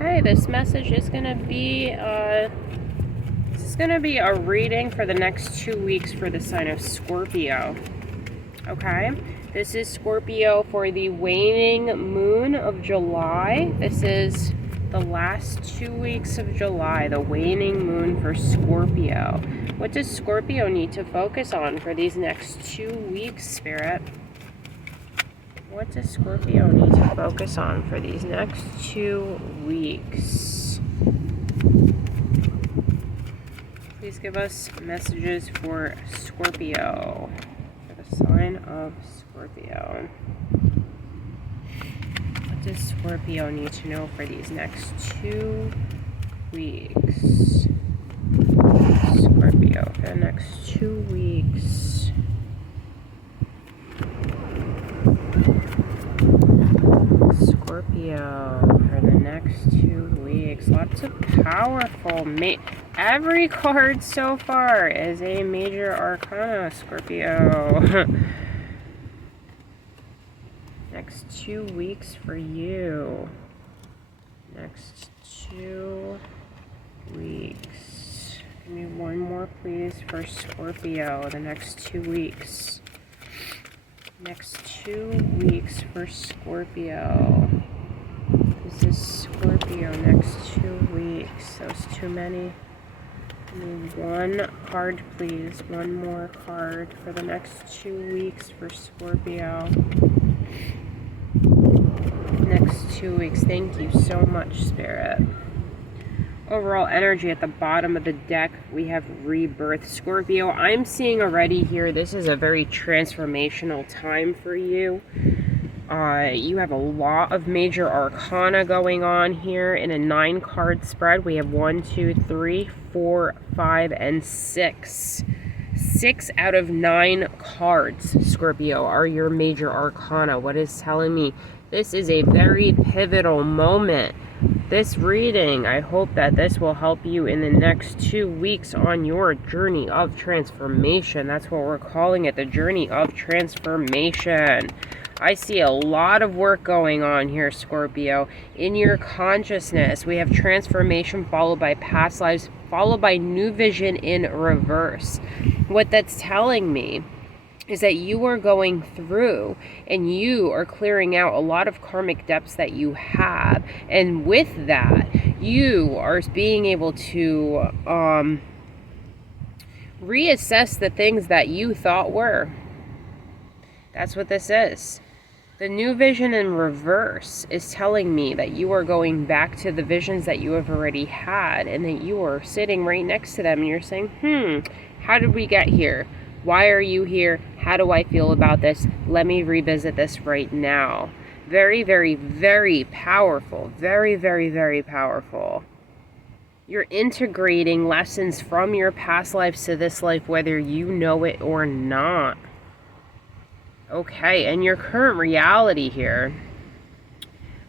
Okay, this message is going to be a reading for the next 2 weeks for the sign of Scorpio. Okay, this is Scorpio for the waning moon of July. This is the last 2 weeks of July, the waning moon for Scorpio. What does Scorpio need to focus on for these next 2 weeks, Spirit? What does Scorpio need to focus on for these next 2 weeks? Please give us messages for Scorpio, for the sign of Scorpio. What does Scorpio need to know for these next 2 weeks? Scorpio for the next 2 weeks. Scorpio for the next 2 weeks. Lots of powerful. Every card so far is a major arcana, Scorpio. Next 2 weeks for you. Next 2 weeks. Give me one more, please, for Scorpio. The next 2 weeks. Next 2 weeks for Scorpio. This is Scorpio next 2 weeks. That was too many. I need one card, please. One more card for the next 2 weeks for Scorpio. Next 2 weeks. Thank you so much, Spirit. Overall energy at the bottom of the deck, we have rebirth. Scorpio, I'm seeing already here, this is a very transformational time for you. You have a lot of major arcana going on here in a 9-card spread. We have 1, 2, 3, 4, 5, and 6. 6 out of 9 cards, Scorpio, are your major arcana. What is telling me? This is a very pivotal moment. This reading, I hope that this will help you in the next 2 weeks on your journey of transformation. That's what we're calling it, the journey of transformation. I see a lot of work going on here, Scorpio. In your consciousness, we have transformation followed by past lives, followed by new vision in reverse. What that's telling me is that you are going through and you are clearing out a lot of karmic debts that you have. And with that, you are being able to reassess the things that you thought were. That's what this is. The new vision in reverse is telling me that you are going back to the visions that you have already had and that you are sitting right next to them and you're saying, how did we get here? Why are you here? How do I feel about this? Let me revisit this right now. Very, very, very powerful. Very, very, very powerful. You're integrating lessons from your past lives to this life, whether you know it or not. Okay, and your current reality here,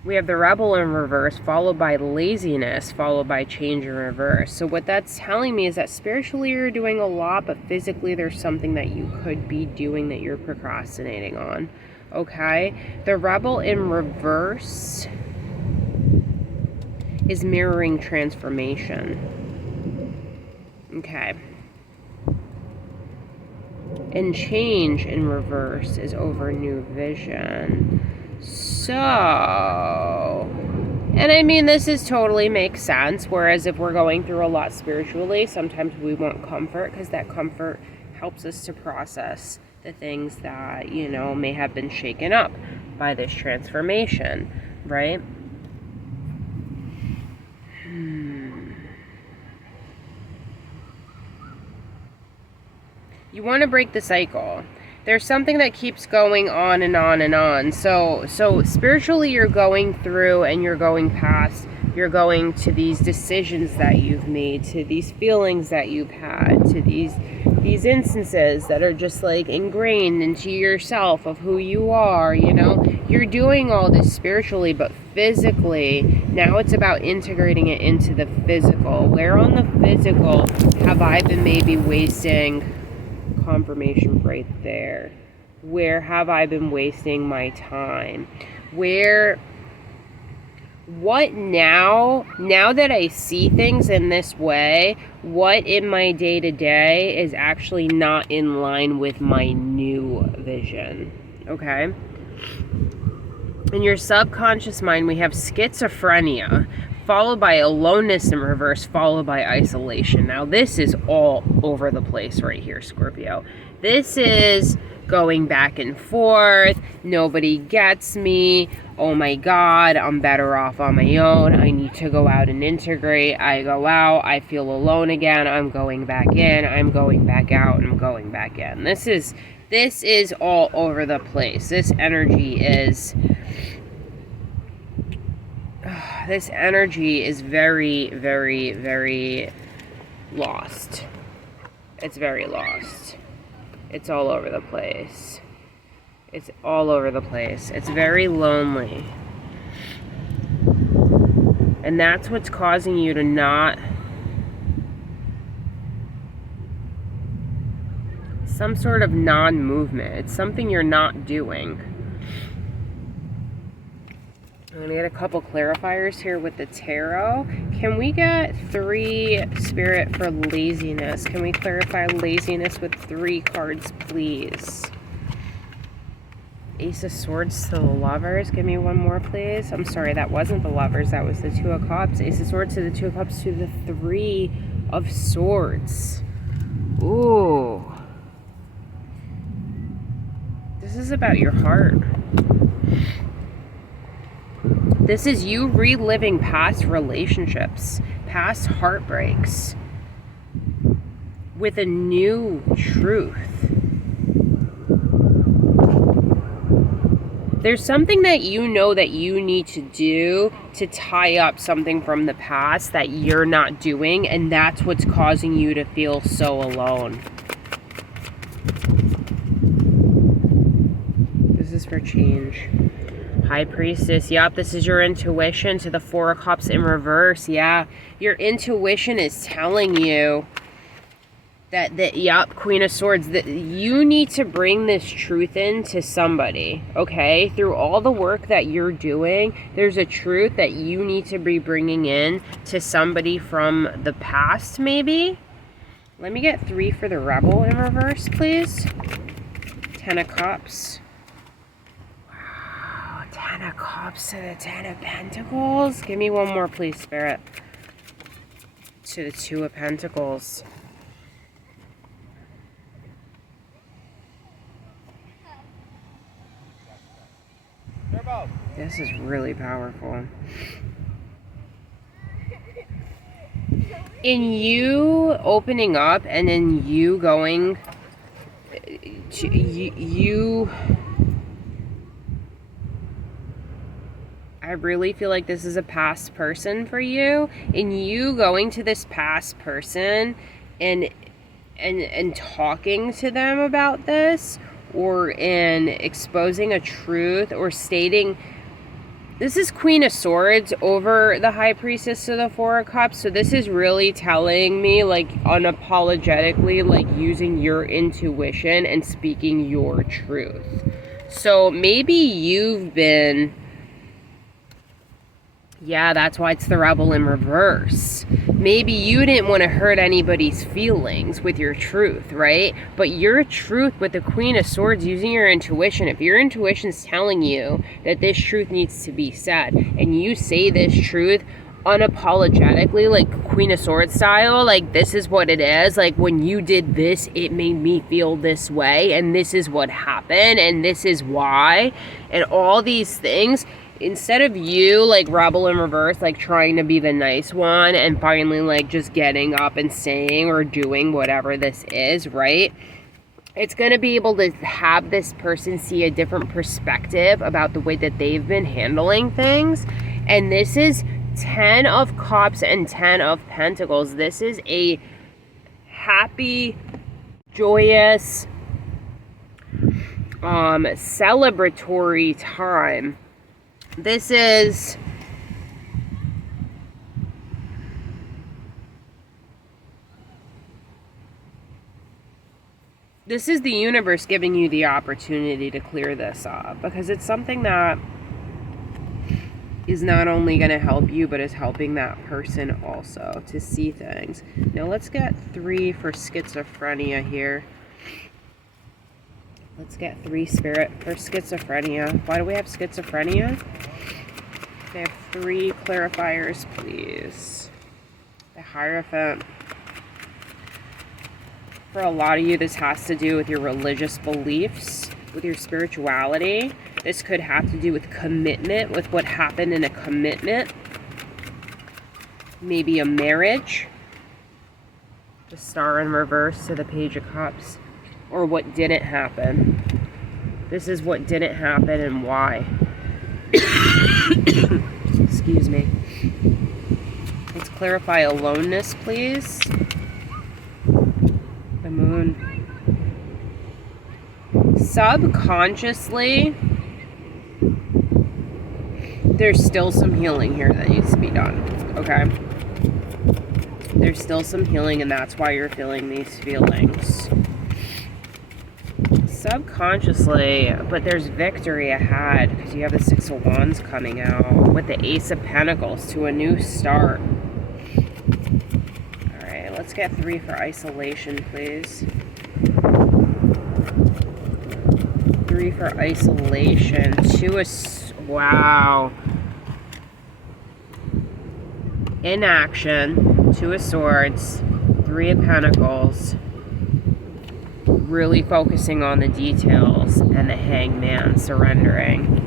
we have the rebel in reverse, followed by laziness, followed by change in reverse. So what that's telling me is that spiritually you're doing a lot, but physically there's something that you could be doing that you're procrastinating on. Okay? The rebel in reverse is mirroring transformation. Okay. And change in reverse is over new vision. So, and I mean, this is totally makes sense. Whereas if we're going through a lot spiritually, sometimes we want comfort because that comfort helps us to process the things that, may have been shaken up by this transformation, right? You want to break the cycle. There's something that keeps going on and on and on. So spiritually you're going through and you're going past, you're going to these decisions that you've made, to these feelings that you've had, to these instances that are just like ingrained into yourself of who you are, You're doing all this spiritually, but physically, now it's about integrating it into the physical. Where on the physical have I been maybe wasting confirmation right there? Where have I been wasting my time? Where what now that I see things in this way, what in my day-to-day is actually not in line with my new vision, okay? In your subconscious mind, we have schizophrenia, followed by aloneness in reverse, followed by isolation. Now, this is all over the place right here, Scorpio. This is going back and forth. Nobody gets me. Oh my God, I'm better off on my own. I need to go out and integrate. I go out. I feel alone again. I'm going back in. I'm going back out. I'm going back in. This is all over the place. This energy is very, very, very lost. It's very lost. It's all over the place. It's all over the place. It's very lonely. And that's what's causing you to not... some sort of non-movement. It's something you're not doing. I'm going to get a couple clarifiers here with the tarot. Can we get 3 Spirit for laziness? Can we clarify laziness with 3 cards, please? Ace of Swords to the Lovers. Give me one more, please. I'm sorry, that wasn't the Lovers. That was the 2 of Cups. Ace of Swords to the 2 of Cups to the 3 of Swords. Ooh. This is about your heart. This is you reliving past relationships, past heartbreaks, with a new truth. There's something that you know that you need to do to tie up something from the past that you're not doing, and that's what's causing you to feel so alone. This is for change. High Priestess, yep, this is your intuition to the 4 of Cups in reverse, yeah. Your intuition is telling you that yep, Queen of Swords, that you need to bring this truth in to somebody, okay? Through all the work that you're doing, there's a truth that you need to be bringing in to somebody from the past, maybe? Let me get 3 for the Rebel in reverse, please. 10 of Cups. 10 of Cups to the 10 of Pentacles. Give me one more, please, Spirit. To the 2 of Pentacles. This is really powerful. In you opening up and in you going to you I really feel like this is a past person for you, and you going to this past person and talking to them about this, or in exposing a truth, or stating, this is Queen of Swords over the High Priestess to the 4 of Cups, so this is really telling me, like, unapologetically, like, using your intuition and speaking your truth. So maybe you've been... yeah, that's why it's the Rebel in reverse. Maybe you didn't want to hurt anybody's feelings with your truth, right? But your truth with the Queen of Swords, using your intuition, if your intuition's telling you that this truth needs to be said, and you say this truth unapologetically, like Queen of Swords style, like, this is what it is, like, when you did this, it made me feel this way, and this is what happened, and this is why, and all these things... instead of you, like, Rebel in reverse, like, trying to be the nice one and finally, like, just getting up and saying or doing whatever this is, right? It's going to be able to have this person see a different perspective about the way that they've been handling things. And this is 10 of Cups and 10 of Pentacles. This is a happy, joyous, celebratory time. This is the universe giving you the opportunity to clear this up, because it's something that is not only going to help you, but is helping that person also to see things. Now let's get 3 for schizophrenia here. Let's get 3, Spirit, for schizophrenia. Why do we have schizophrenia? They have 3 clarifiers, please. The Hierophant. For a lot of you, this has to do with your religious beliefs, with your spirituality. This could have to do with commitment, with what happened in a commitment. Maybe a marriage. The Star in reverse to the Page of Cups. Or what didn't happen. This is what didn't happen and why. Excuse me. Let's clarify aloneness, please. The Moon. Subconsciously, there's still some healing here that needs to be done. Okay? There's still some healing, and that's why you're feeling these feelings. Subconsciously, but there's victory ahead because you have the 6 of Wands coming out with the Ace of Pentacles to a new start. Alright, let's get 3 for isolation, please. 3 for isolation. 2 of... Wow. Inaction. 2 of Swords. 3 of Pentacles. Really focusing on the details, and the Hangman surrendering.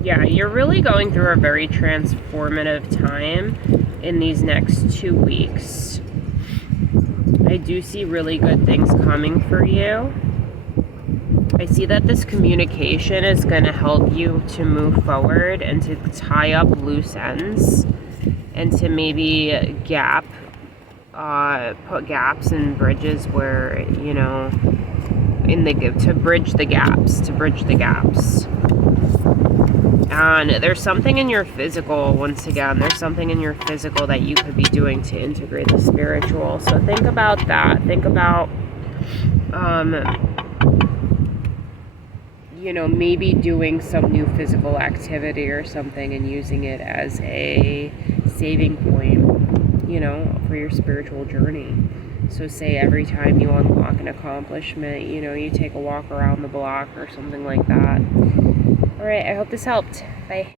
Yeah, you're really going through a very transformative time in these next 2 weeks. I do see really good things coming for you. I see that this communication is going to help you to move forward and to tie up loose ends and to maybe put gaps and bridges where, you know, to bridge the gaps. And there's something in your physical, once again, there's something in your physical that you could be doing to integrate the spiritual. So think about that. Think about, you know, maybe doing some new physical activity or something and using it as a saving point, you know, for your spiritual journey. So say every time you unlock an accomplishment, you know, you take a walk around the block or something like that. All right, I hope this helped. Bye.